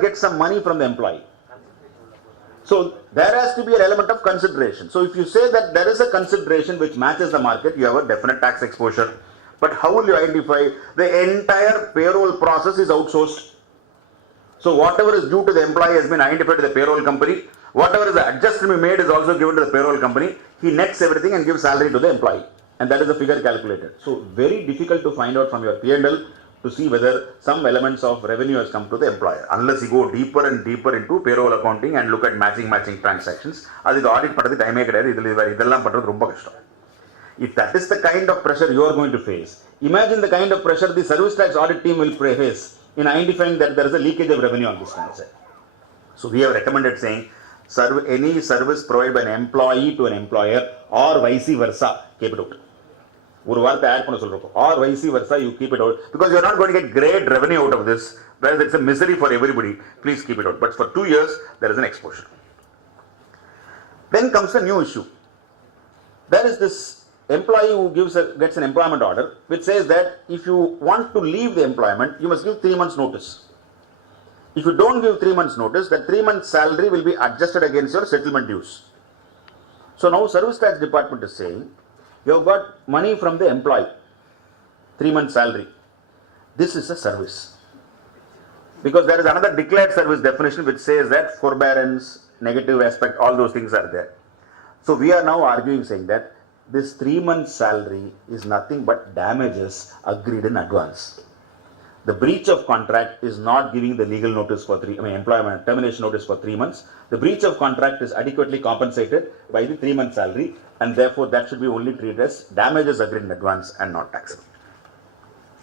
get some money from the employee. So there has to be an element of consideration. So if you say that there is a consideration which matches the market, you have a definite tax exposure. But how will you identify? The entire payroll process is outsourced. So whatever is due to the employee has been identified to the payroll company. Whatever is the adjustment made is also given to the payroll company. He nets everything and gives salary to the employee. And that is the figure calculated. So very difficult to find out from your P&L to see whether some elements of revenue has come to the employer, unless you go deeper and deeper into payroll accounting and look at matching transactions. That's audit padradhu time idella pandrathu romba kashtam. If that is the kind of pressure you are going to face, imagine the kind of pressure the service tax audit team will face in identifying that there is a leakage of revenue on this concept. So we have recommended saying any service provided by an employee to an employer or vice versa, keep it out. Or vice versa, you keep it out, because you are not going to get great revenue out of this, whereas it's a misery for everybody. Please keep it out. But for 2 years, there is an exposure. Then comes the new issue. There is this employee who gets an employment order, which says that if you want to leave the employment, you must give 3 months notice. If you don't give 3 months notice, that 3 months salary will be adjusted against your settlement dues. So now service tax department is saying, you have got money from the employee, 3 months salary. This is a service. Because there is another declared service definition which says that forbearance, negative aspect, all those things are there. So we are now arguing saying that this 3 months salary is nothing but damages agreed in advance. The breach of contract is not giving the legal notice for employment termination notice for 3 months. The breach of contract is adequately compensated by the 3 month salary, and therefore that should be only treated as damages agreed in advance and not taxable.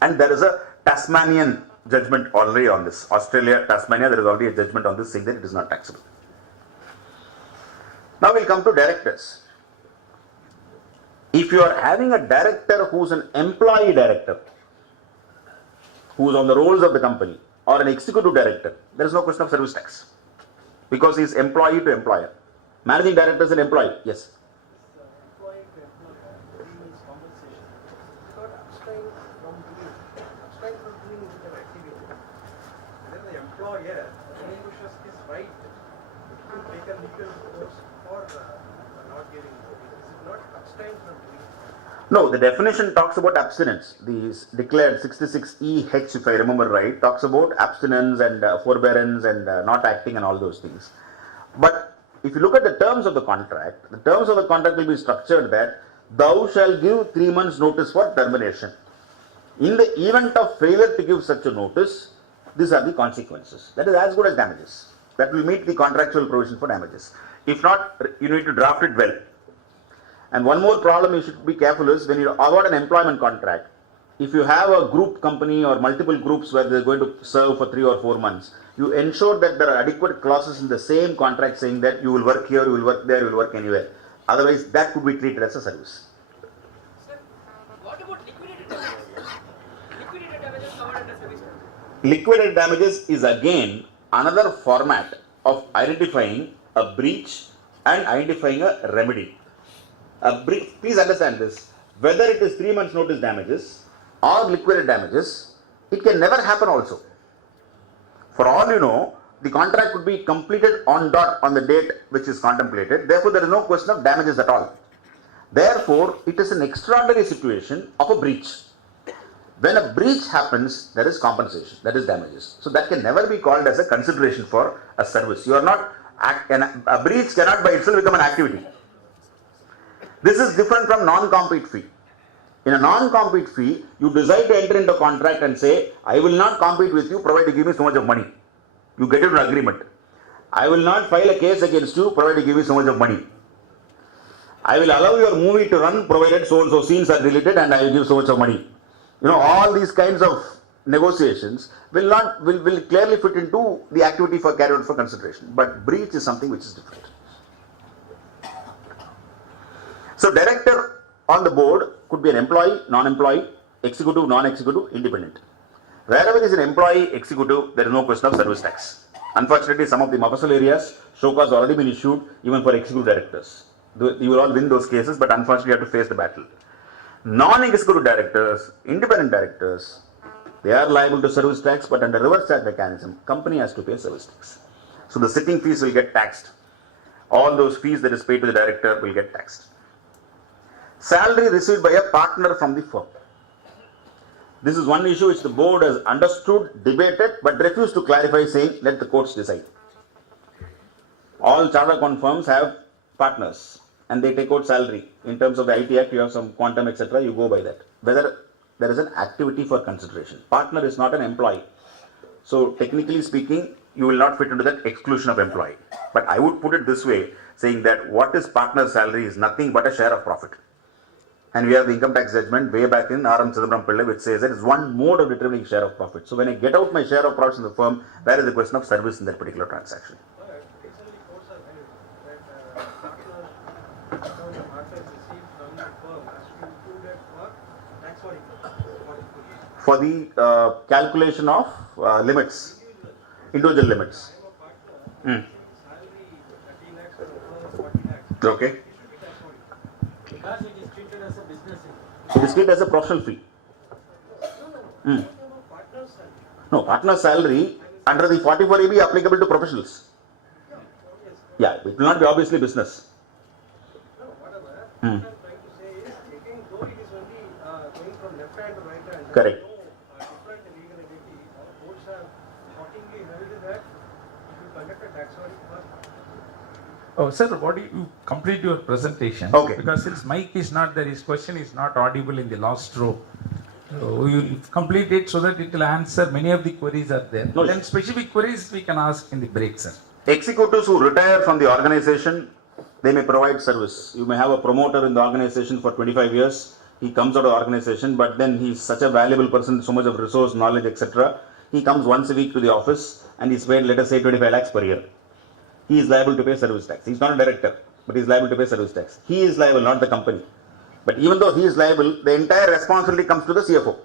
And there is a Tasmanian judgment already on this. Australia, Tasmania, there is already a judgment on this saying that it is not taxable. Now we'll come to directors. If you are having a director who is an employee director, who is on the rolls of the company, or an executive director, there is no question of service tax, because he is employee to employer. Managing director is an employee, yes. Employee to employer, he means compensation. Because abstain from doing the activity. Then the employer pushes his right to take a legal course for not giving notice. Is it not abstain from doing? No, the definition talks about abstinence. The declared 66EH, if I remember right, talks about abstinence and forbearance and not acting and all those things. But if you look at the terms of the contract will be structured that thou shalt give 3 months notice for termination. In the event of failure to give such a notice, these are the consequences. That is as good as damages. That will meet the contractual provision for damages. If not, you need to draft it well. And one more problem you should be careful is when you award an employment contract, if you have a group company or multiple groups where they are going to serve for 3 or 4 months, you ensure that there are adequate clauses in the same contract saying that you will work here, you will work there, you will work anywhere. Otherwise, that could be treated as a service. Sir, what about liquidated damages? Liquidated damages covered under service tax. Liquidated damages is again another format of identifying a breach and identifying a remedy. Please understand this. Whether it is 3 months notice damages or liquidated damages, it can never happen also. For all you know, the contract could be completed on dot on the date which is contemplated. Therefore, there is no question of damages at all. Therefore, it is an extraordinary situation of a breach. When a breach happens, there is compensation, that is damages. So that can never be called as a consideration for a service. You are not, a breach cannot by itself become an activity. This is different from non-compete fee. In a non-compete fee, you decide to enter into a contract and say, I will not compete with you provided you give me so much of money. You get into an agreement. I will not file a case against you provided you give me so much of money. I will allow your movie to run provided so and so scenes are deleted and I will give so much of money. You know, all these kinds of negotiations will clearly fit into the activity for carried out for consideration. But breach is something which is different. So director on the board could be an employee, non-employee, executive, non-executive, independent. Wherever there is an employee, executive, there is no question of service tax. Unfortunately, some of the mafusal areas, show cause already been issued even for executive directors. You will all win those cases, but unfortunately you have to face the battle. Non-executive directors, independent directors, They are liable to service tax, but under reverse charge mechanism, company has to pay service tax. So the sitting fees will get taxed. All those fees that is paid to the director will get taxed. Salary received by a partner from the firm. This is one issue which the board has understood, debated, but refused to clarify, saying, let the courts decide. All chartered account firms have partners and they take out salary. In terms of the IT Act, you have some quantum, etc. You go by that. Whether there is an activity for consideration. Partner is not an employee. So technically speaking, you will not fit into that exclusion of employee. But I would put it this way, saying that what is partner salary is nothing but a share of profit. And we have the income tax judgment way back in R.M. Chidambaram Pillai, which says that it's one mode of determining share of profit. So when I get out my share of profits in the firm, where is the question of service in that particular transaction? Recently, courts have held that partner account the partners received from the firm has to be included for tax audit. For the calculation of limits, individual limits. I'm a partner, salary 30 lakhs or above 40 lakhs. Okay. It should be tax audit. Because it is treated as a business. It is treated as a professional fee. No. Partner's salary. No, partner salary under the 44AB applicable to professionals. Yes. Yeah, it will not be obviously business. No, whatever. What I'm trying to say is, again, though it is only going from left hand to right hand, Correct. there is no different legal entity. Our courts have shockingly held that if you conduct a tax audit first. Oh, sir, what do you complete your presentation? Okay. Because since mic is not there, his question is not audible in the last row. So you complete it so that it will answer many of the queries are there. No, Then specific queries we can ask in the break, sir. Executives who retire from the organization, they may provide service. You may have a promoter in the organization for 25 years. He comes out of the organization, but then he's such a valuable person, so much of resource, knowledge, etc. He comes once a week to the office and he's paid, let us say, 25 lakhs per year. He is liable to pay service tax. He's not a director, but he's liable to pay service tax. He is liable, not the company. But even though he is liable, the entire responsibility comes to the CFO.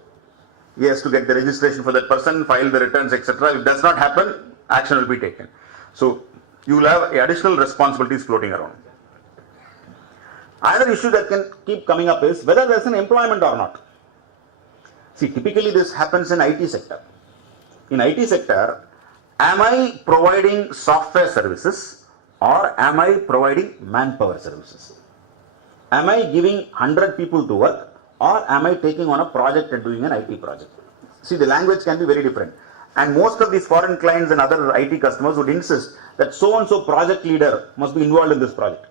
He has to get the registration for that person, file the returns, etc. If it does not happen, action will be taken. So you will have additional responsibilities floating around. Another issue that can keep coming up is whether there is an employment or not. See, typically this happens in IT sector. In IT sector, am I providing software services or am I providing manpower services? Am I giving 100 people to work or am I taking on a project and doing an IT project? See, the language can be very different. And most of these foreign clients and other IT customers would insist that so-and-so project leader must be involved in this project.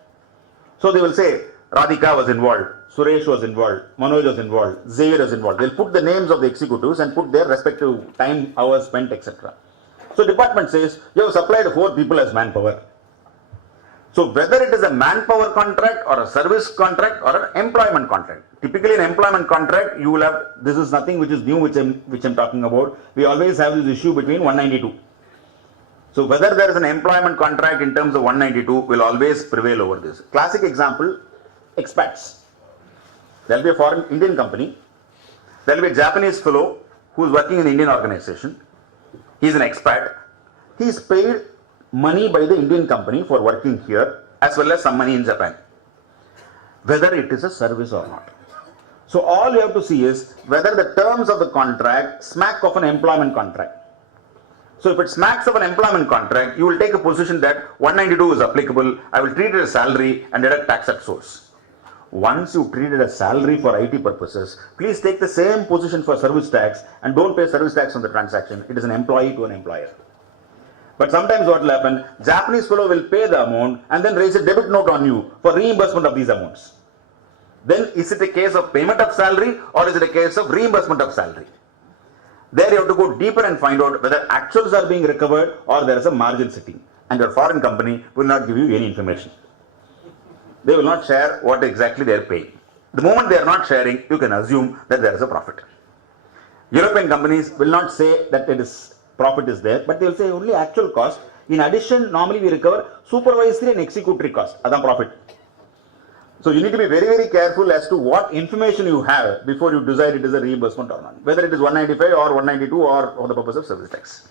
So they will say, Radhika was involved, Suresh was involved, Manoj was involved, Xavier was involved. They'll put the names of the executives and put their respective time, hours spent, etc. So department says, you have supplied 4 people as manpower. So whether it is a manpower contract or a service contract or an employment contract. Typically in employment contract, you will have, this is nothing which is new which I'm talking about. We always have this issue between 192. So whether there is an employment contract in terms of 192 will always prevail over this. Classic example, expats. There will be a foreign Indian company. There will be a Japanese fellow who is working in an Indian organization. He is an expat. He is paid money by the Indian company for working here as well as some money in Japan. Whether it is a service or not. So all you have to see is whether the terms of the contract smack of an employment contract. So if it smacks of an employment contract, you will take a position that 192 is applicable, I will treat it as salary and deduct tax at source. Once you treat it as salary for IT purposes, please take the same position for service tax and don't pay service tax on the transaction. It is an employee to an employer. But sometimes what will happen, Japanese fellow will pay the amount and then raise a debit note on you for reimbursement of these amounts. Then is it a case of payment of salary or is it a case of reimbursement of salary? There you have to go deeper and find out whether actuals are being recovered or there is a margin sitting. And your foreign company will not give you any information. They will not share what exactly they are paying. The moment they are not sharing, you can assume that there is a profit. European companies will not say that it is profit is there, but they will say only actual cost. In addition, normally we recover supervisory and executory cost. That's profit. So you need to be very, very careful as to what information you have before you decide it is a reimbursement or not. Whether it is 195 or 192 or for the purpose of service tax.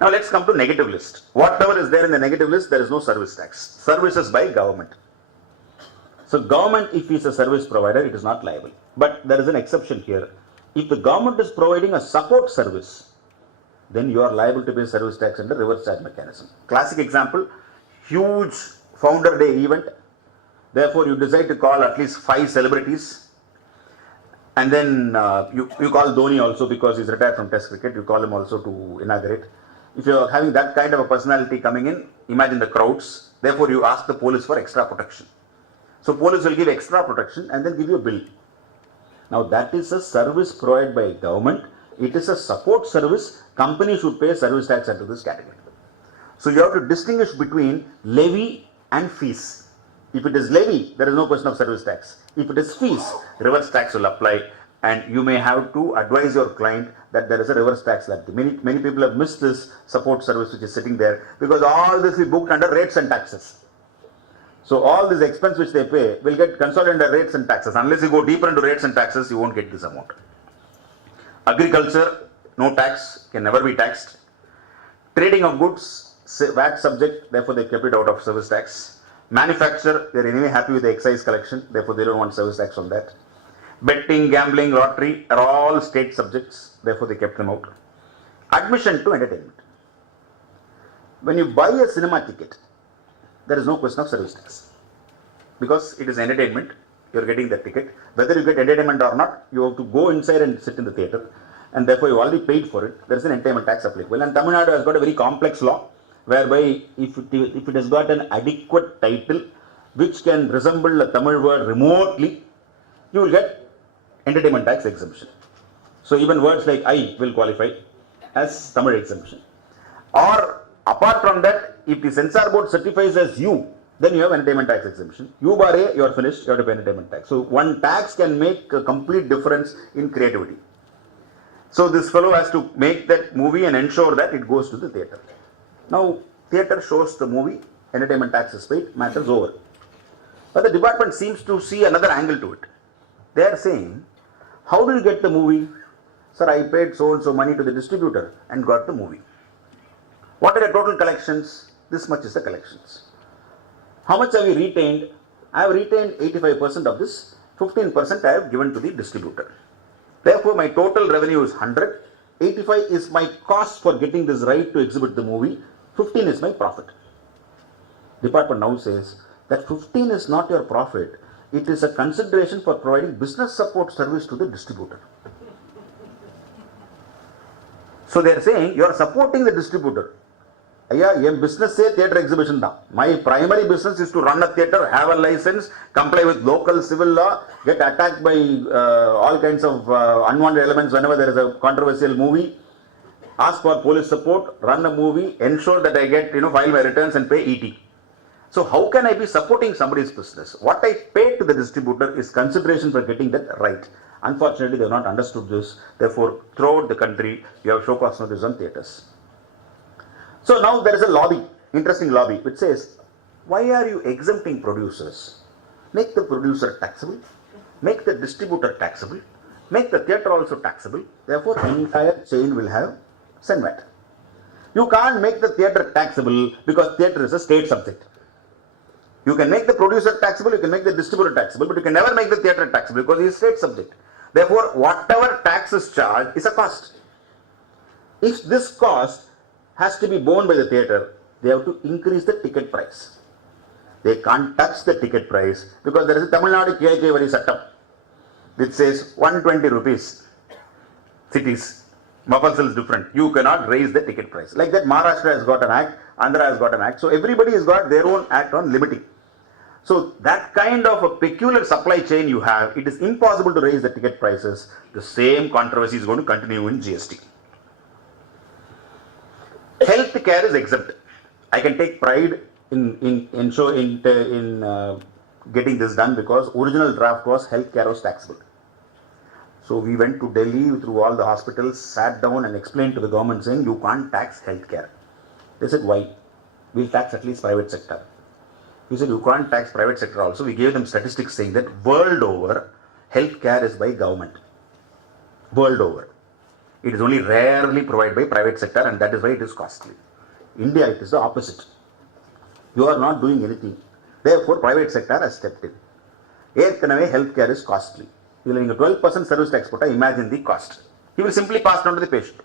Now let's come to negative list. Whatever is there in the negative list, there is no service tax. Services by government. So government, if he is a service provider, it is not liable. But there is an exception here. If the government is providing a support service, then you are liable to pay service tax under reverse charge mechanism. Classic example, huge founder day event. Therefore, you decide to call at least 5 celebrities. And then you call Dhoni also because he's retired from Test cricket. You call him also to inaugurate. If you're having that kind of a personality coming in, imagine the crowds. Therefore, you ask the police for extra protection. So, police will give extra protection and then give you a bill. Now, that is a service provided by government. It is a support service. Company should pay service tax under this category. So, you have to distinguish between levy and fees. If it is levy, there is no question of service tax. If it is fees, reverse tax will apply, and you may have to advise your client that there is a reverse tax liability. Many people have missed this support service which is sitting there because all this we booked under rates and taxes. So all this expense which they pay will get consolidated under rates and taxes. Unless you go deeper into rates and taxes, you won't get this amount. Agriculture, no tax, can never be taxed. Trading of goods, VAT subject, therefore they kept it out of service tax. Manufacture, they are anyway happy with the excise collection, therefore they don't want service tax on that. Betting, gambling, lottery are all state subjects, therefore they kept them out. Admission to entertainment. When you buy a cinema ticket, there is no question of service tax. Because it is entertainment, you are getting the ticket. Whether you get entertainment or not, you have to go inside and sit in the theatre, and therefore you already paid for it. There is an entertainment tax applicable. And Tamil Nadu has got a very complex law, whereby if it has got an adequate title which can resemble a Tamil word remotely, you will get entertainment tax exemption. So even words like I will qualify as Tamil exemption. Or apart from that, if the censor board certifies as you, then you have entertainment tax exemption. You bar A, you are finished, you have to pay entertainment tax. So one tax can make a complete difference in creativity. So this fellow has to make that movie and ensure that it goes to the theatre. Now, theatre shows the movie, entertainment tax is paid, matter is over. But the department seems to see another angle to it. They are saying, how do you get the movie? Sir, I paid so and so money to the distributor and got the movie. What are the total collections? This much is the collections. How much have you retained? I have retained 85% of this, 15% I have given to the distributor. Therefore, my total revenue is 100. 85 is my cost for getting this right to exhibit the movie. 15 is my profit. Department now says that 15 is not your profit. It is a consideration for providing business support service to the distributor. So they are saying you are supporting the distributor. Your business say theatre exhibition da. My primary business is to run a theatre, have a license, comply with local civil law, get attacked by all kinds of unwanted elements whenever there is a controversial movie, ask for police support, run a movie, ensure that I get, file my returns and pay ET. So how can I be supporting somebody's business? What I pay to the distributor is consideration for getting that right. Unfortunately, they have not understood this. Therefore, throughout the country, you have show cause notice on theatres. So now there is a lobby, interesting lobby, which says, why are you exempting producers? Make the producer taxable, make the distributor taxable, make the theatre also taxable. Therefore, the entire chain will have SENVAT. You can't make the theatre taxable because theatre is a state subject. You can make the producer taxable, you can make the distributor taxable, but you can never make the theatre taxable because he is state subject. Therefore, whatever tax is charged is a cost. If this cost has to be borne by the theatre, they have to increase the ticket price. They can't touch the ticket price because there is a Tamil Nadu ICAI very setup which says 120 rupees. Cities, Mafasal is different. You cannot raise the ticket price. Like that, Maharashtra has got an act, Andhra has got an act. So everybody has got their own act on limiting. So that kind of a peculiar supply chain you have, it is impossible to raise the ticket prices. The same controversy is going to continue in GST. Health care is exempt. I can take pride in getting this done because original draft was health care was taxable. So we went to Delhi through all the hospitals, sat down and explained to the government saying you can't tax health care. They said why? We'll tax at least private sector. We said you can't tax private sector also. We gave them statistics saying that world over health care is by government. World over. It is only rarely provided by private sector and that is why it is costly. India, it is the opposite. You are not doing anything. Therefore, private sector has stepped in. Healthcare is costly. இதில் நீங்கள் 12% service tax போட்டால் imagine the cost. He will simply pass it on to the patient.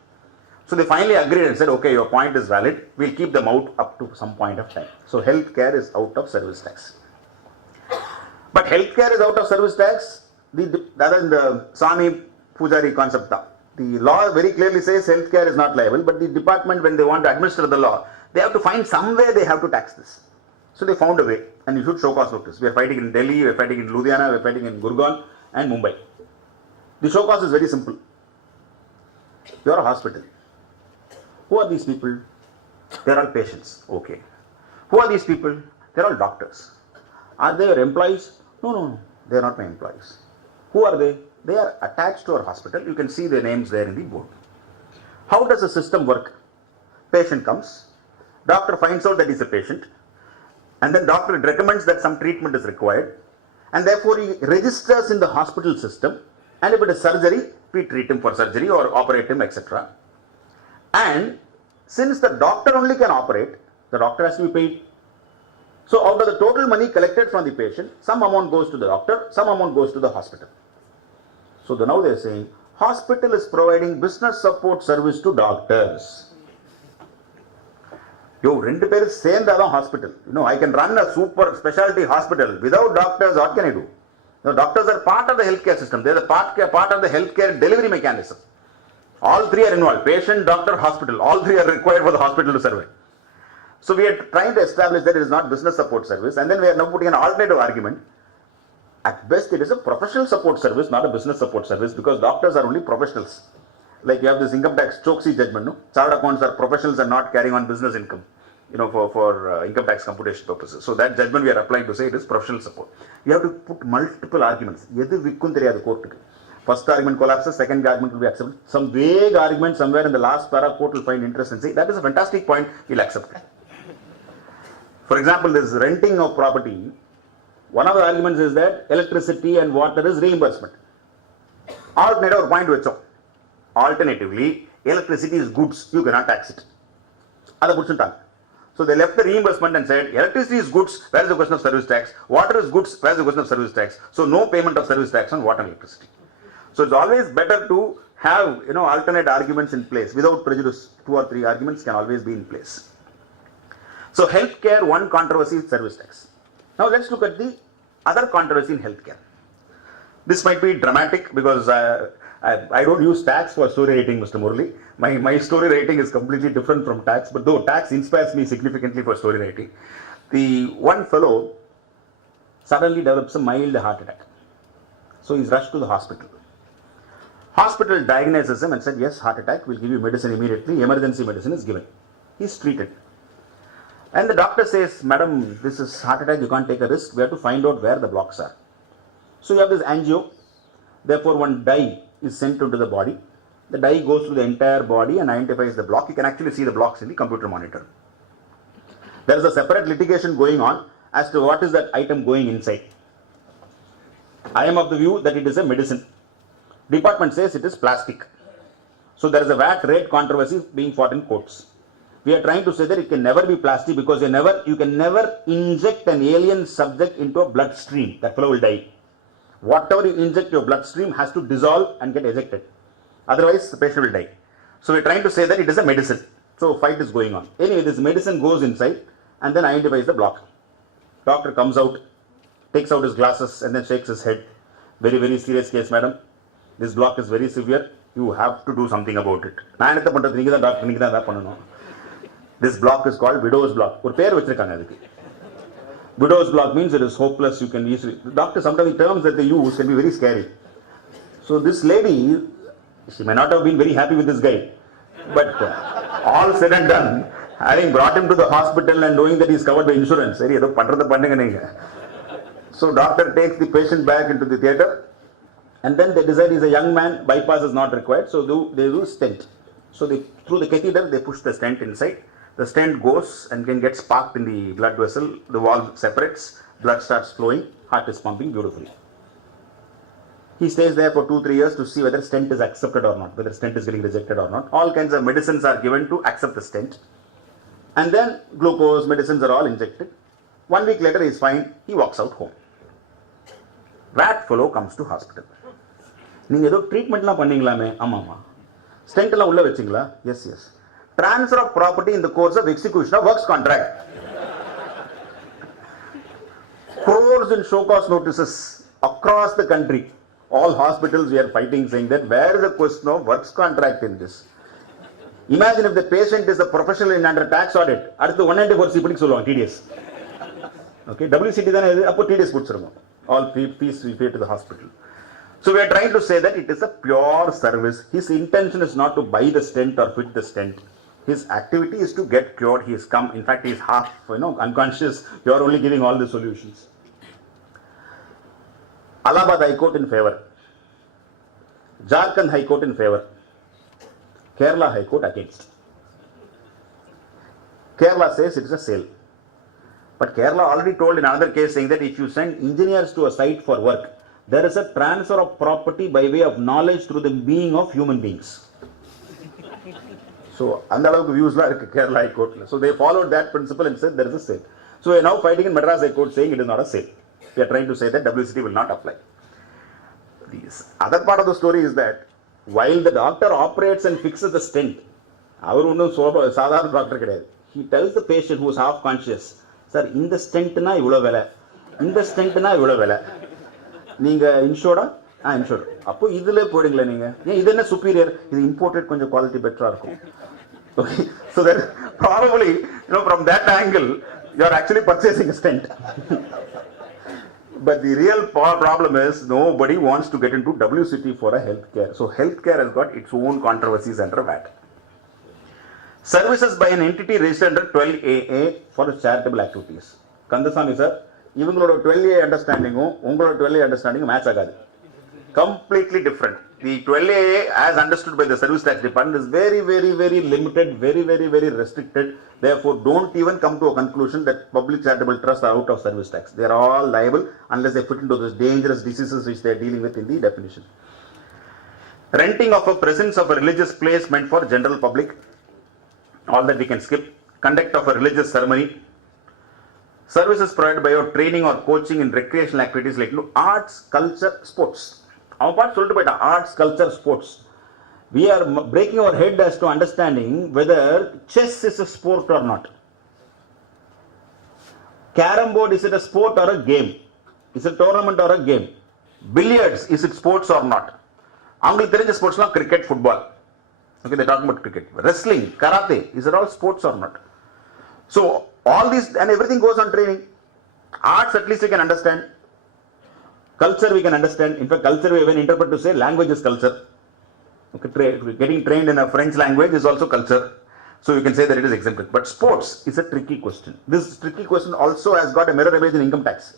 So they finally agreed and said, okay, your point is valid, we'll keep them out up to some point of time. So healthcare is out of service tax. But healthcare is out of service tax, that is the Swami Pujari concept. The law very clearly says healthcare is not liable, but the department, when they want to administer the law, they have to find some way they have to tax this. So they found a way, and you should show cause notice. We are fighting in Delhi, we are fighting in Ludhiana, we are fighting in Gurgaon and Mumbai. The show cause is very simple. You are a hospital. Who are these people? They are all patients. Okay. Who are these people? They are all doctors. Are they your employees? No. They are not my employees. Who are they? They are attached to our hospital. You can see their names there in the board. How does the system work? Patient comes. Doctor finds out that he is a patient. And then doctor recommends that some treatment is required. And therefore he registers in the hospital system. And if it is surgery, we treat him for surgery or operate him, etc. And since the doctor only can operate, the doctor has to be paid. So out of the total money collected from the patient, some amount goes to the doctor, some amount goes to the hospital. So now they are saying, hospital is providing business support service to doctors. Yo, ரெண்டு பேரும் சேர்ந்தாதான் hospital. I can run a super specialty hospital. Without doctors, what can I do? Doctors are part of the healthcare system. They are part of the healthcare delivery mechanism. All three are involved. Patient, doctor, hospital. All three are required for the hospital to survive. So we are trying to establish that it is not business support service, and then we are now putting an alternative argument. At best, it is a professional support service, not a business support service, because doctors are only professionals. Like you have this income tax Choksi judgment, no? Chartered accountants are professionals and not carrying on business income, for income tax computation purposes. So that judgment we are applying to say it is professional support. You have to put multiple arguments. எது விக்கும் தெரியாது கோர்ட்டுக்கு. First argument collapses, second argument will be accepted. Some vague argument somewhere in the last para, court will find interest and say, that is a fantastic point, we'll accept it. For example, this renting of property, one of the arguments is that electricity and water is reimbursement. Alternative point vechom. Alternatively, electricity is goods, you cannot tax it. Adha pudichuntaanga. So they left the reimbursement and said, electricity is goods, where is the question of service tax? Water is goods, where is the question of service tax? So no payment of service tax on water and electricity. So it's always better to have alternate arguments in place. Without prejudice, 2 or 3 arguments can always be in place. So healthcare, one controversy is service tax. Now let's look at the other controversy in healthcare. This might be dramatic because I don't use tax for story writing, Mr. Murali. My story writing is completely different from tax, but though tax inspires me significantly for story writing. The one fellow suddenly develops a mild heart attack. So he's rushed to the hospital. Hospital diagnoses him and said, yes, heart attack, we'll give you medicine immediately. Emergency medicine is given. He's treated. And the doctor says, madam, this is heart attack, you can't take a risk. We have to find out where the blocks are. So you have this angio. Therefore, one dye is sent into the body. The dye goes through the entire body and identifies the block. You can actually see the blocks in the computer monitor. There is a separate litigation going on as to what is that item going inside. I am of the view that it is a medicine. Department says it is plastic. So there is a VAT rate controversy being fought in courts. We are trying to say that it can never be plastic because you can never inject an alien subject into a bloodstream. That fellow will die. Whatever you inject your bloodstream has to dissolve and get ejected. Otherwise, the patient will die. So we are trying to say that it is a medicine. So fight is going on. Anyway, this medicine goes inside and then identifies the block. Doctor comes out, takes out his glasses and then shakes his head. Very, very serious case, madam. This block is very severe. You have to do something about it. This block is called widow's block. Widow's block means it is hopeless. You can easily. Doctor, sometimes the terms that they use can be very scary. So this lady, she may not have been very happy with this guy, but all said and done, having brought him to the hospital and knowing that he is covered by insurance, so doctor takes the patient back into the theatre, and then they decide he's a young man, bypass is not required, so they do stent. So through the catheter, they push the stent inside. The stent goes and gets sparked in the blood vessel, the valve separates, blood starts flowing, heart is pumping beautifully. He stays there for 2-3 years to see whether stent is accepted or not, whether stent is getting rejected or not. All kinds of medicines are given to accept the stent. And then glucose, medicines are all injected. 1 week later he is fine, he walks out home. That fellow comes to hospital. நீங்கள் ஏதோ ட்ரீட்மெண்ட்லாம் பண்ணீங்களாமே? ஆமாம்மா. ஸ்டென்ட்லாம் உள்ளே வச்சிங்களா? Yes yes. Transfer of property in the course of execution of works contract. Crores in show cause notices across the country. All hospitals we are fighting, saying that where is the question of works contract in this? Imagine if the patient is a professional in under tax audit. அடுத்து 194 படிக்க சொல்லுவாங்க, TDS. Okay, WCT தானே இது, அப்போ TDS பிடிச்சிருங்க. All fees we pay to the hospital. So we are trying to say that it is a pure service. His intention is not to buy the stent or fit the stent. His activity is to get cured. He has come, in fact he is half, unconscious. You are only giving all the solutions. Allahabad High Court in favor. Jharkhand High Court in favor. Kerala High Court against. Kerala says it is a sale. But Kerala already told in another case, saying that if you send engineers to a site for work, there is a transfer of property by way of knowledge through the being of human beings. So, அந்த அளவுக்கு வியூஸ்லாம் இருக்கு Kerala High Court. So they followed that principle and said there is a sale. So we are now fighting in Madras High Court saying it is not a sale. We are trying to say that WCT will not apply. The other part of the story is that while the doctor operates and fixes the stent, அவர் ஒன்றும் சாதாரண doctor கிடையாது. He tells the patient who is half conscious, sir இந்த ஸ்டென்ட்னா இவ்வளோ விலை, இந்த ஸ்டென்ட்னா இவ்வளோ விலை, நீங்கள் இன்ஷூர்டா? இன்ஷூர்ட். அப்போ இதில் போடுங்களே நீங்கள், ஏன் இது என்ன சுப்பீரியர், இது இம்போர்ட்டட் கொஞ்சம் குவாலிட்டி பெட்டராக இருக்கும். Okay, so that probably, from that angle, you are actually purchasing a stent. But the real problem is nobody wants to get into WCT for a healthcare. So healthcare has got its own controversies under VAT. Services by an entity registered under 12AA for charitable activities. Kandasamy sir, இவங்களோட 12A அண்டர்ஸ்டாண்டிங்கும் உங்களோட 12A அண்டர்ஸ்டாண்டிங்கும் match ஆகாது. Completely different. The 12AA as understood by the service tax department is very, very, very limited, very, very, very restricted. Therefore, don't even come to a conclusion that public charitable trusts are out of service tax. They are all liable unless they fit into those dangerous diseases which they are dealing with in the definition. Renting of a presence of a religious place meant for general public, all that we can skip. Conduct of a religious ceremony. Services provided by your training or coaching in recreational activities like arts, culture, sports. Our part சொல்லிட்டு போயிட்டா, arts, culture, sports. We are breaking our head as to understanding whether chess is a sport or not. Carom board, is it a sport or a game? Is it a tournament or a game? Billiards, is it sports or not? அவங்களுக்கு தெரிஞ்ச ஸ்போர்ட்ஸ்லாம் cricket, football. Okay, they're talking about cricket. Wrestling, karate, is it all sports or not? So all these and everything goes on training. Arts at least we can understand. Culture we can understand. In fact, culture we even interpret to say language is culture. Okay, getting trained in a French language is also culture. So you can say that it is exempted. But sports is a tricky question. This tricky question also has got a mirror image in income tax.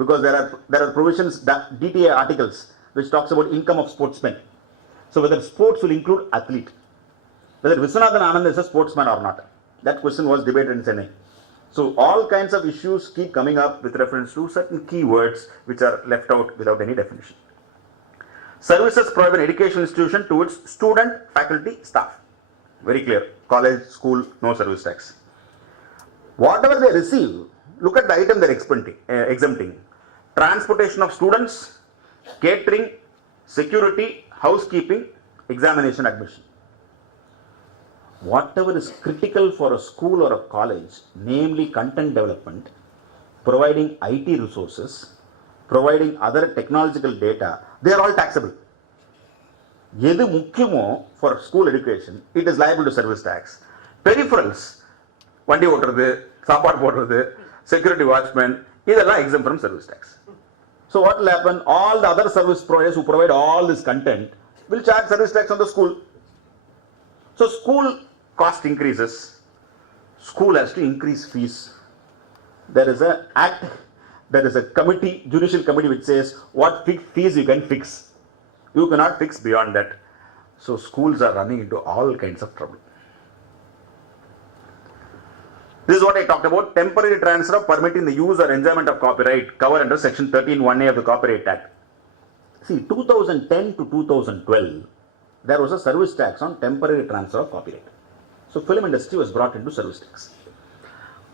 Because there are provisions, DTA articles, which talks about income of sportsmen. So whether sports will include athlete. Whether Viswanathan Anand is a sportsman or not. That question was debated in Chennai. So all kinds of issues keep coming up with reference to certain keywords which are left out without any definition. Services provided by an educational institution to its student, faculty, staff. Very clear. College, school, no service tax. Whatever they receive, look at the item they're exempting. Transportation of students, catering, security, housekeeping, examination, admission. Whatever is critical for a school or a college, namely content development, providing IT resources, providing other technological data, they are all taxable. எது முக்கியமோ for school education, it is liable to service tax. Peripherals, வண்டி ஓட்டுறது, சாப்பாடு போடுறது, security watchman, இதெல்லாம் exempt from service tax. So what will happen? All the other service providers who provide all this content will charge service tax on the school. So school cost increases, school has to increase fees. There is a act, there is a committee, judicial committee which says what fees you can fix. You cannot fix beyond that. So schools are running into all kinds of trouble. This is what I talked about, temporary transfer of permitting the use or enjoyment of copyright covered under section 13(1)(a) of the Copyright Act. See, 2010 to 2012, there was a service tax on temporary transfer of copyright. So film industry was brought into service tax.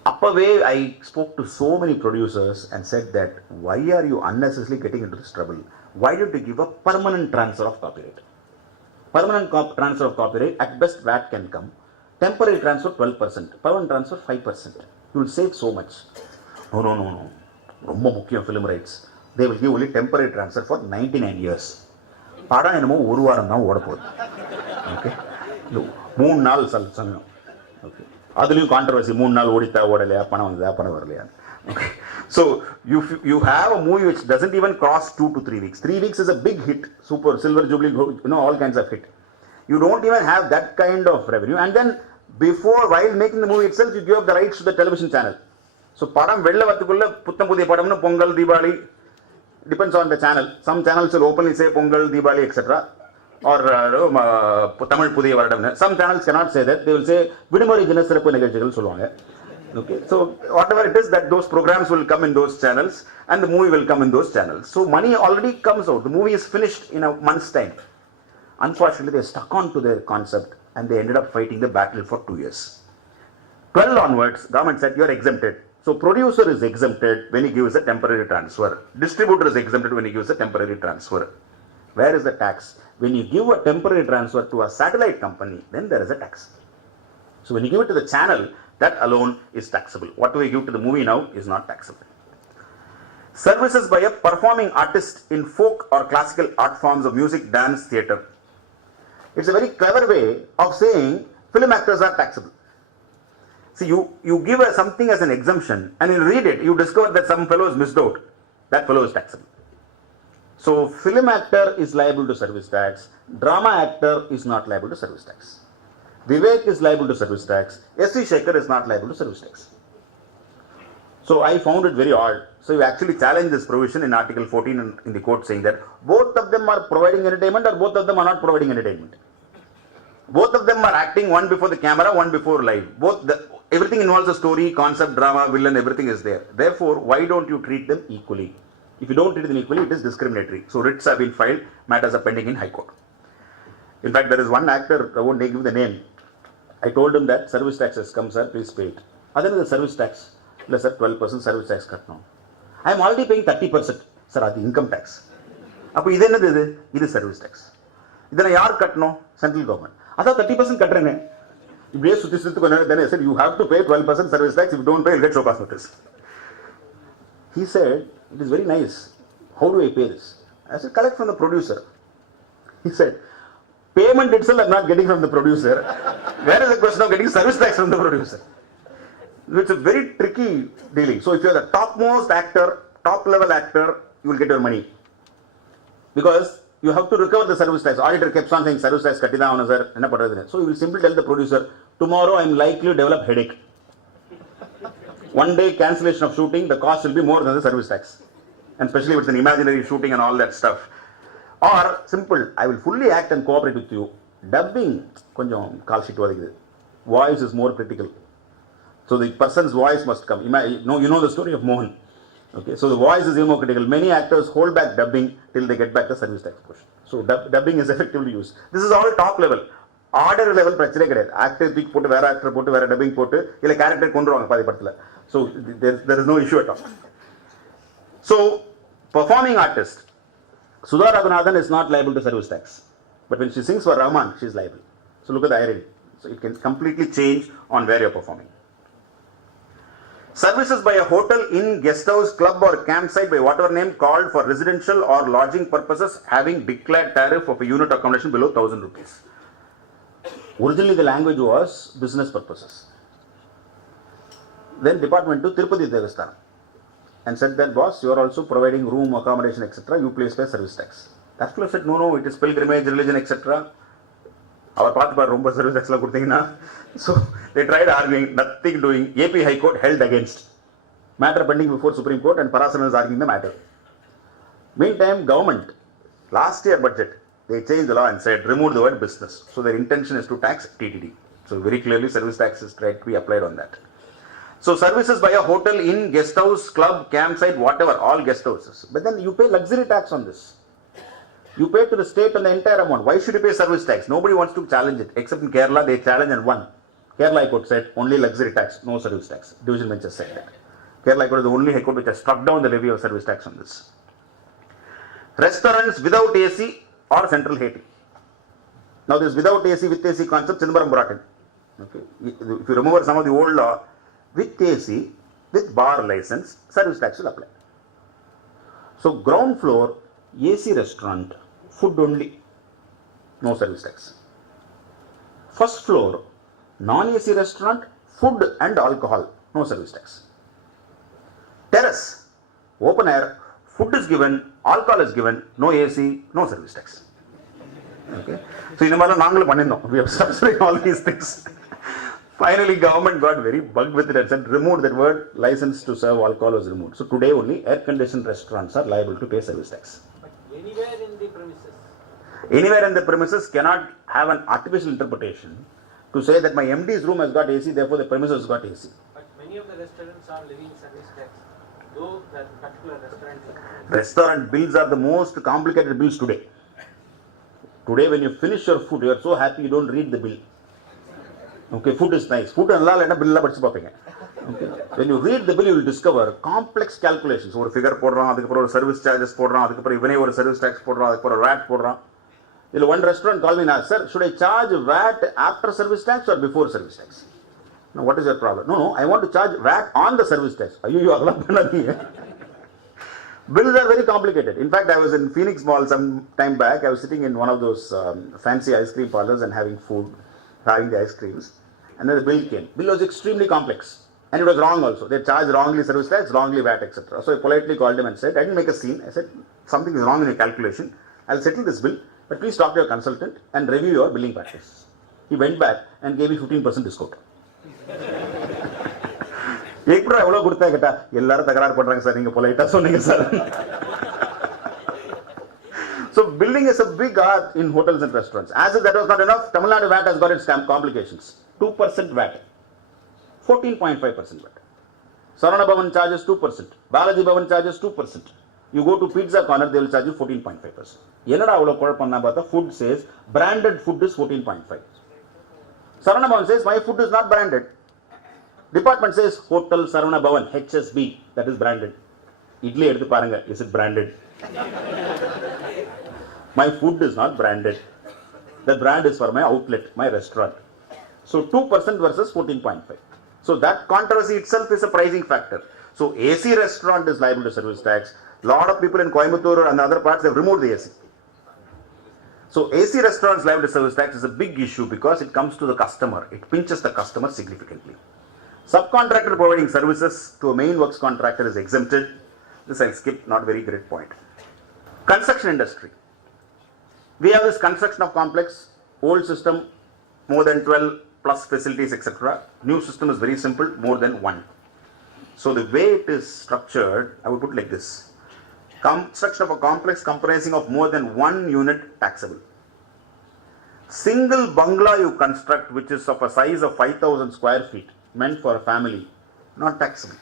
Appave I spoke to so many producers and said that why are you unnecessarily getting into this trouble? why did you give a permanent transfer of copyright? Permanent transfer of copyright, at best VAT can come. Temporary transfer 12%, permanent transfer 5%. You will save so much. No. ரொம்ப முக்கியம் film rights. They will give only temporary transfer for 99 years. படம் என்னமோ ஒரு வாரம் தான் ஓட போகுது. Okay 3 நாள் சமயம். ஓகே அதுலயும் கான்ட்ரவர்சி 3 நாள் ஓடித்தா ஓடலையா பணம் வந்ததா பணம் வரலையா. Okay. So you have a movie which doesn't even cross 2 to 3 weeks. 3 weeks is a big hit, super silver jubilee, all kinds of hit. You don't even have that kind of revenue, and then while making the movie itself, you give up the rights to the television channel. So padam vella vattukulla putham pudhiya padamnu pongal deepavali depends on the channel. Some channels will openly say pongal deepavali etc. or Tamil pudhiya varadam. Some channels cannot say that. They will say vidumari dinasirappu nigazhigal solluvaanga. Okay, so whatever it is that those programs will come in those channels and the movie will come in those channels. So money already comes out. The movie is finished in a month's time. Unfortunately, they stuck on to their concept and they ended up fighting the battle for 2 years. 12 onwards, government said you are exempted. So producer is exempted when he gives a temporary transfer. Distributor is exempted when he gives a temporary transfer. Where is the tax? When you give a temporary transfer to a satellite company, then there is a tax. So when you give it to the channel, that alone is taxable. What we give to the movie now is not taxable. Services by a performing artist in folk or classical art forms of music, dance, theatre. It's a very clever way of saying film actors are taxable. See, you give something as an exemption and you read it, you discover that some fellow is missed out. That fellow is taxable. So film actor is liable to service tax, drama actor is not liable to service tax. Vivek is liable to service tax, S.V. Shekhar is not liable to service tax. So I found it very odd. So you actually challenge this provision in Article 14 in the court saying that both of them are providing entertainment or both of them are not providing entertainment. Both of them are acting, one before the camera, one before live. Everything involves a story, concept, drama, villain, everything is there. Therefore, why don't you treat them equally? If you don't treat them equally, it is discriminatory. So writs have been filed, matters are pending in High Court. In fact, there is one actor, I won't give the name. I told him that service tax has come, sir, please pay it. Other than the service tax, let's say 12% service tax cut now. I am already paying 30%, sir, that's income tax. அப்போ இது என்னது இது service tax. இதனை யார் கட்டணும்? Central government. அதான் 30% கட்டுறேங்க. இப்படியே சுற்றி சுற்றி கொஞ்ச நேரம் தானே sir, you have to pay 12% service tax. If don't pay you get show cause notice. He said, it is very nice. How do I pay this? I said, collect from the producer. He said, payment itself I'm not getting from the producer. Where is the question of getting service tax from the producer? It's a very tricky dealing. So if you are the topmost actor, top level actor, you will get your money. Because you have to recover the service tax. Auditor keeps on saying service tax kattida avanu sir, enna padradhu. So you will simply tell the producer, tomorrow I am likely to develop headache. One day cancellation of shooting, the cost will be more than the service tax. And especially if it's an imaginary shooting and all that stuff. Or simple, I will fully act and cooperate with you. Dubbing, konjam call sheet vadikudhu. Voice is more critical. So the person's voice must come. You know the story of Mohan. Okay, so the voice is even more critical. Many actors hold back dubbing till they get back the service tax portion. So dubbing is effectively used. This is all top level. Order level பிரச்சனை கிடையாது. Actor தூக்கி போட்டு வேற actor போட்டு வேற dubbing போட்டு இல்ல character கொண்டுருவாங்க பாதி படத்துல. So there is no issue at all. So performing artist Sudha Raghunathan is not liable to service tax, but when she sings for Rahman, she is liable. So look at the irony. So it can completely change on where you are performing. Services by a hotel, inn, guest house, club or campsite by whatever name called for residential or lodging purposes having declared tariff of a unit accommodation below 1,000 rupees. Originally the language was business purposes. Then department to Tirupati Devasthanam and said that boss, you are also providing room, accommodation, etc. You please pay service tax. That fellow said no, it is pilgrimage, religion, etc. Our path bar rumba service tax la kuduthina. So they tried arguing, nothing doing. AP High Court held against. Matter pending before Supreme Court and Parasana is arguing the matter. Meantime, government, last year budget, they changed the law and said remove the word business. So their intention is to tax TTD. So very clearly service tax is tried to be applied on that. So services by a hotel, inn, guest house, club, campsite, whatever, all guest houses. But then you pay luxury tax on this. You pay to the state on the entire amount. Why should you pay service tax? Nobody wants to challenge it. Except in Kerala, they challenged and won. Kerala High Court said only luxury tax, no service tax. Division bench has said that. Kerala High Court is the only High Court which has struck down the levy of service tax on this. Restaurants without AC or central heating. Now this without AC, with AC concept, Chidambaram brought in. Okay. If you remember some of the old law, with AC, with bar license, service tax will apply. So ground floor, AC restaurant, food only, no service tax. First floor, non-AC restaurant, food and alcohol, no service tax. Terrace, open air, food is given, alcohol is given, no AC, no service tax. Okay. So in the we have subsidized all these things. Finally, government got very bugged with it and said, removed that word, license to serve alcohol was removed. So today only air-conditioned restaurants are liable to pay service tax. But anywhere in the premises. Anywhere in the premises cannot have an artificial interpretation to say that my MD's room has got AC, therefore the premises has got AC. But many of the restaurants are levying service tax, though that particular restaurant. Restaurant bills are the most complicated bills today. Today when you finish your food, you are so happy you don't read the bill. Okay, food is nice. Food and bill okay. When you read the bill, you will discover complex calculations. Or figure podran, service charges podran, even service tax podran, VAT podran. One restaurant called me and asked, sir, should I charge VAT after service tax or before service tax? Now, what is your problem? No, I want to charge VAT on the service tax. Bills are very complicated. In fact, I was in Phoenix Mall some time back. I was sitting in one of those fancy ice cream parlors and having food, having the ice creams. And then the bill came. Bill was extremely complex. And it was wrong also. They charged wrongly service tax, wrongly VAT, etc. So I politely called him and said, I didn't make a scene. I said, something is wrong in your calculation. I'll settle this bill, but please talk to your consultant and review your billing practice. He went back and gave me 15% discount. So building is a big art in hotels and restaurants. As if that was not enough, Tamil Nadu VAT has got its complications. 2% VAT, 14.5% VAT. Sarana Bhawan charges 2%. Balaji Bhavan charges 2%. You go to Pizza Corner, they will charge you 14.5%. Yenada avlo kodapanna bata food says branded food is 14.5. Sarana Bhavan says my food is not branded. Department says Hotel Sarana Bhavan, HSB, that is branded. Idli eduthu paranga, is it branded? My food is not branded. The brand is for my outlet, my restaurant. So 2% versus 14.5. So that controversy itself is a pricing factor. So AC restaurant is liable to service tax. Lot of people in Coimbatore and other parts have removed the AC. So AC restaurants liable to service tax is a big issue because it comes to the customer. It pinches the customer significantly. Subcontractor providing services to a main works contractor is exempted. This I'll skip, not very great point. Construction industry. We have this construction of complex, old system, more than 12 plus facilities, etc. New system is very simple, more than 1. So the way it is structured, I would put it like this. Construction of a complex comprising of more than 1 unit taxable. Single bungalow you construct which is of a size of 5,000 square feet, meant for a family, not taxable.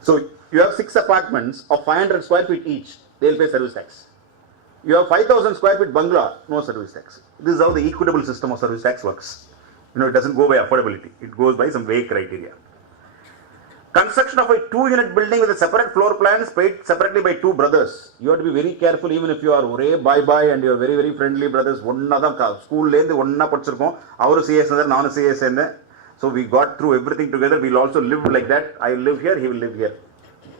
So you have 6 apartments of 500 square feet each, they will pay service tax. You have 5,000 square feet bungalow, no service tax. This is how the equitable system of service tax works. It doesn't go by affordability, it goes by some vague criteria. Construction of a 2-unit building with a separate floor plans paid separately by 2 brothers. You have to be very careful even if you are bye and you are very, very friendly brothers. School so we got through everything together. We'll also live like that. I will live here, he will live here.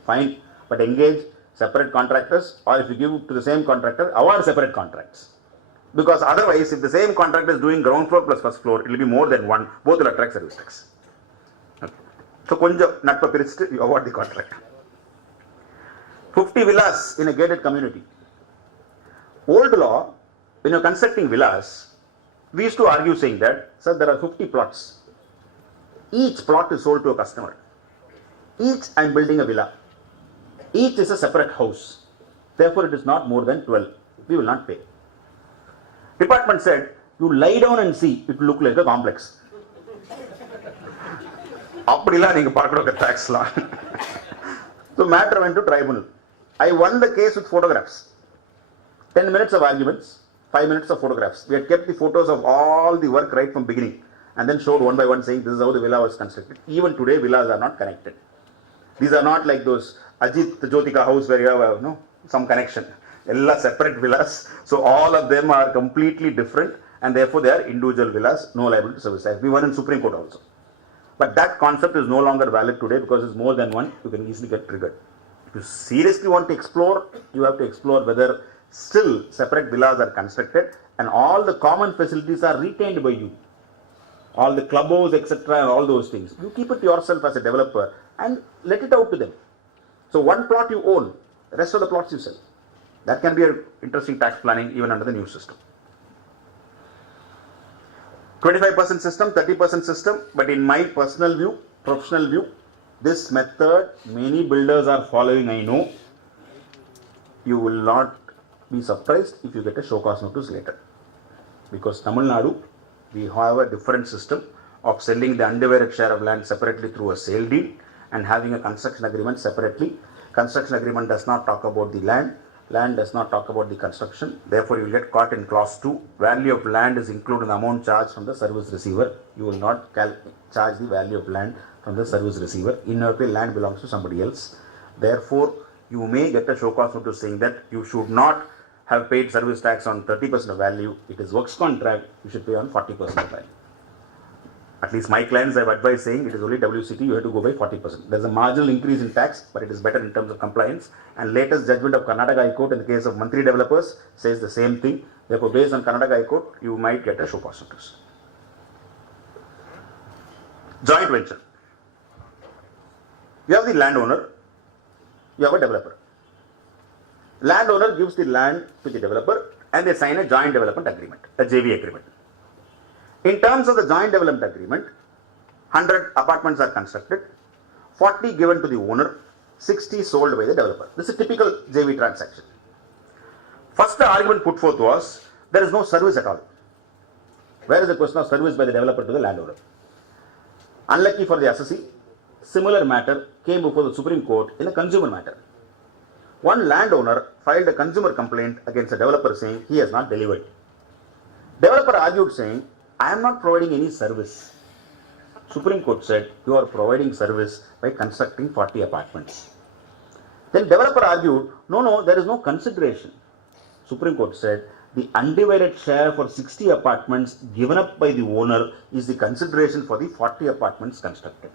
Fine. But engage separate contractors, or if you give to the same contractor, award separate contracts. Because otherwise, if the same contractor is doing ground floor plus first floor, it will be more than 1. Both will attract service tax. Okay. So, you award the contract. 50 villas in a gated community. Old law, when you are constructing villas, we used to argue saying that, sir, there are 50 plots. Each plot is sold to a customer. Each I am building a villa. Each is a separate house. Therefore, it is not more than 12. We will not pay. Department said, you lie down and see, it will look like a complex. Tax law. So matter went to tribunal. I won the case with photographs. 10 minutes of arguments, 5 minutes of photographs. We had kept the photos of all the work right from beginning and then showed one by one saying this is how the villa was constructed. Even today, villas are not connected. These are not like those Ajit Jyotika house where you have some connection. All separate villas. So all of them are completely different and therefore they are individual villas, no liability to service tax. We were in Supreme Court also. But that concept is no longer valid today because it's more than one, you can easily get triggered. If you seriously want to explore, you have to explore whether still separate villas are constructed and all the common facilities are retained by you. All the clubhouse, etc. and all those things. You keep it yourself as a developer and let it out to them. So one plot you own, the rest of the plots you sell. That can be an interesting tax planning even under the new system. 25% system, 30% system, but in my personal view, professional view, this method many builders are following, I know. You will not be surprised if you get a show cause notice later. Because Tamil Nadu, we have a different system of selling the undivided share of land separately through a sale deed and having a construction agreement separately. Construction agreement does not talk about the land. Land does not talk about the construction. Therefore, you will get caught in clause 2. Value of land is included in the amount charged from the service receiver. You will not charge the value of land from the service receiver. Inevitably, land belongs to somebody else. Therefore, you may get a show cause notice saying that you should not have paid service tax on 30% of value. It is works contract. You should pay on 40% of value. At least my clients have advised saying it is only WCT, you have to go by 40%. There is a marginal increase in tax, but it is better in terms of compliance. And latest judgment of Karnataka High Court in the case of monthly developers says the same thing. Therefore, based on Karnataka High Court, you might get a show cause notice. Joint venture. You have the landowner, you have a developer. Landowner gives the land to the developer and they sign a joint development agreement, a JV agreement. In terms of the joint development agreement, 100 apartments are constructed, 40 given to the owner, 60 sold by the developer. This is a typical JV transaction. First the argument put forth was, there is no service at all. Where is the question of service by the developer to the landowner? Unlucky for the assessee, similar matter came before the Supreme Court in a consumer matter. One landowner filed a consumer complaint against a developer saying he has not delivered. Developer argued saying, I am not providing any service. Supreme Court said, you are providing service by constructing 40 apartments. Then developer argued, no, there is no consideration. Supreme Court said, the undivided share for 60 apartments given up by the owner is the consideration for the 40 apartments constructed.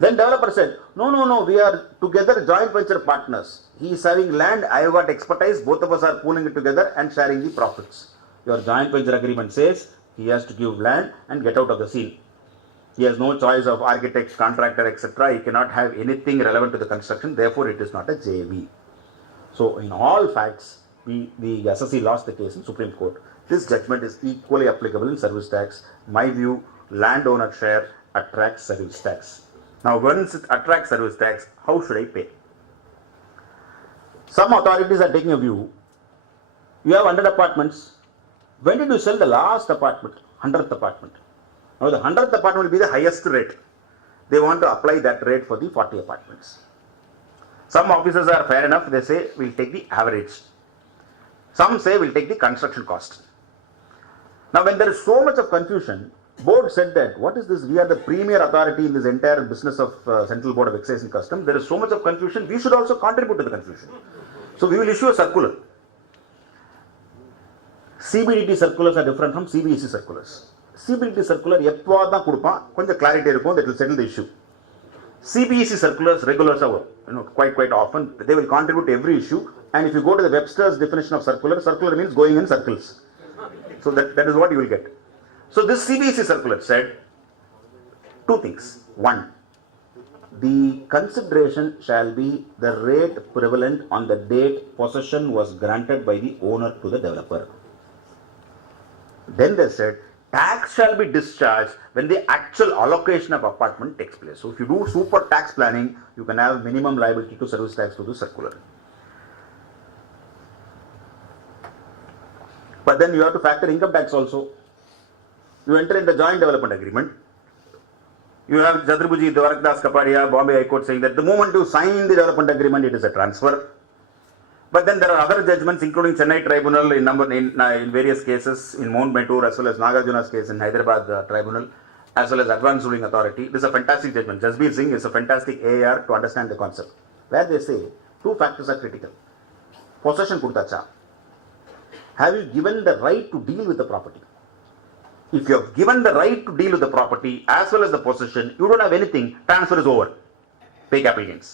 Then developer said, no, we are together joint venture partners. He is having land, I have got expertise, both of us are pooling it together and sharing the profits. Your joint venture agreement says he has to give land and get out of the scene. He has no choice of architect, contractor, etc. He cannot have anything relevant to the construction, therefore it is not a JV. So in all facts, the assessee lost the case in Supreme Court. This judgment is equally applicable in service tax. My view, landowner share attracts service tax. Now once it attracts service tax, how should I pay? Some authorities are taking a view, you have 100 apartments. When did you sell the last apartment, 100th apartment? Now the 100th apartment will be the highest rate. They want to apply that rate for the 40 apartments. Some officers are fair enough, they say we'll take the average. Some say we'll take the construction cost. Now when there is so much of confusion, board said that, what is this? We are the premier authority in this entire business of Central Board of Excise and Customs. There is so much of confusion, we should also contribute to the confusion. So we will issue a circular. CBDT circulars are different from CBEC circulars. CBDT circular, konja clarity irukum, that will settle the issue. CBEC circulars, regulars are quite often, they will contribute to every issue. And if you go to the Webster's definition of circular, circular means going in circles. So that is what you will get. So this CBEC circular said two things. One, the consideration shall be the rate prevalent on the date possession was granted by the owner to the developer. Then they said, tax shall be discharged when the actual allocation of apartment takes place. So if you do super tax planning, you can have minimum liability to service tax to the circular. But then you have to factor income tax also. You enter into joint development agreement. You have Jadrubuji, Dwarakdas Kapadia, Bombay High Court saying that the moment you sign the development agreement, it is a transfer. But then there are other judgments, including Chennai Tribunal in various cases, in Mount Metur, as well as Nagarjuna's case in Hyderabad Tribunal, as well as Advanced Ruling Authority. This is a fantastic judgment. Jasbir Singh is a fantastic AAR to understand the concept, where they say two factors are critical. possession கொடுத்தாச்சா? Have you given the right to deal with the property? If you have given the right to deal with the property as well as the possession, you don't have anything, transfer is over. Pay capital gains.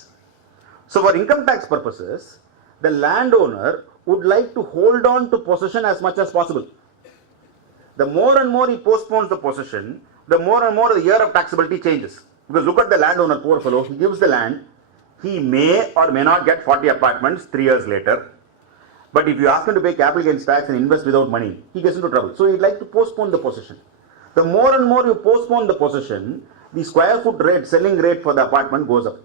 So for income tax purposes, the landowner would like to hold on to possession as much as possible. The more and more he postpones the possession, the more and more the year of taxability changes. Because look at the landowner, poor fellow, he gives the land, he may or may not get 40 apartments 3 years later. But if you ask him to pay capital gains tax and invest without money, he gets into trouble. So he'd like to postpone the possession. The more and more you postpone the possession, the square foot rate, selling rate for the apartment goes up.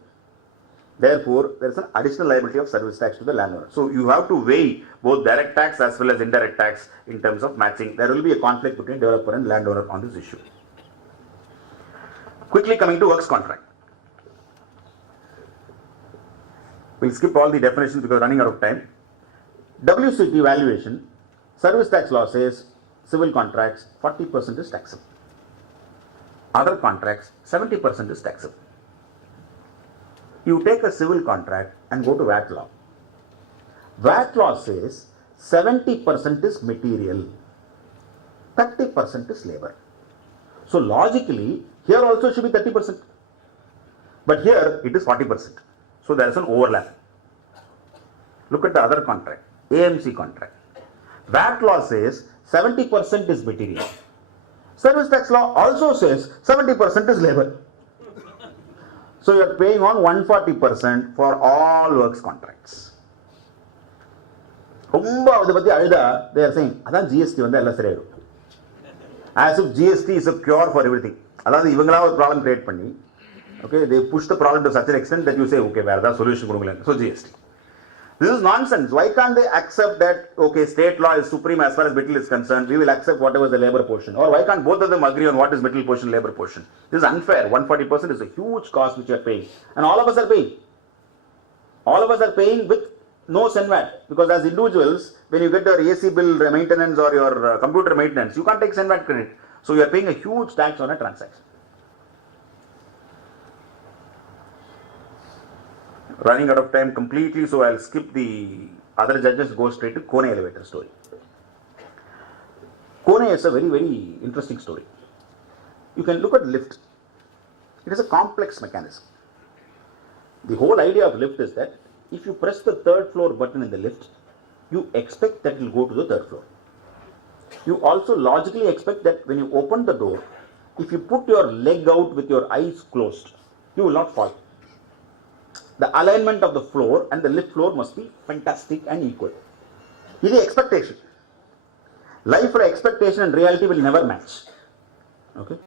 Therefore, there is an additional liability of service tax to the landowner. So you have to weigh both direct tax as well as indirect tax in terms of matching. There will be a conflict between developer and landowner on this issue. Quickly coming to works contract. We'll skip all the definitions because running out of time. WCT valuation, service tax law says civil contracts 40% is taxable. Other contracts 70% is taxable. You take a civil contract and go to VAT law. VAT law says 70% is material, 30% is labor. So logically, here also should be 30%. But here it is 40%. So there is an overlap. Look at the other contract, AMC contract. VAT law says 70% is material. Service tax law also says 70% is labor. So you are paying on 140% for all works contracts. ரொம்ப அதை பற்றி அழுதா they are saying அதான் GST வந்து எல்லாம் சரியாயிடும். As if GST is a cure for everything. அதாவது இவங்களா ஒரு ப்ராப்ளம் கிரியேட் பண்ணி okay they push the problem to such an extent that you say okay வேற ஏதாவது சொல்யூஷன் கொடுங்களேன். So GST. This is nonsense. Why can't they accept that, okay, state law is supreme as far as material is concerned, we will accept whatever is the labor portion? Or why can't both of them agree on what is material portion, labor portion? This is unfair. 140% is a huge cost which you are paying. And all of us are paying. All of us are paying with no SENVAT. Because as individuals, when you get your AC bill maintenance or your computer maintenance, you can't take SENVAT credit. So you are paying a huge tax on a transaction. Running out of time completely, so I'll skip the other judges, go straight to Kone elevator story. Kone is a very, very interesting story. You can look at lift. It is a complex mechanism. The whole idea of lift is that if you press the third floor button in the lift, you expect that it will go to the third floor. You also logically expect that when you open the door, if you put your leg out with your eyes closed, you will not fall. The alignment of the floor and the lift floor must be fantastic and equal. This is expectation. Life expectation and reality will never match. Okay.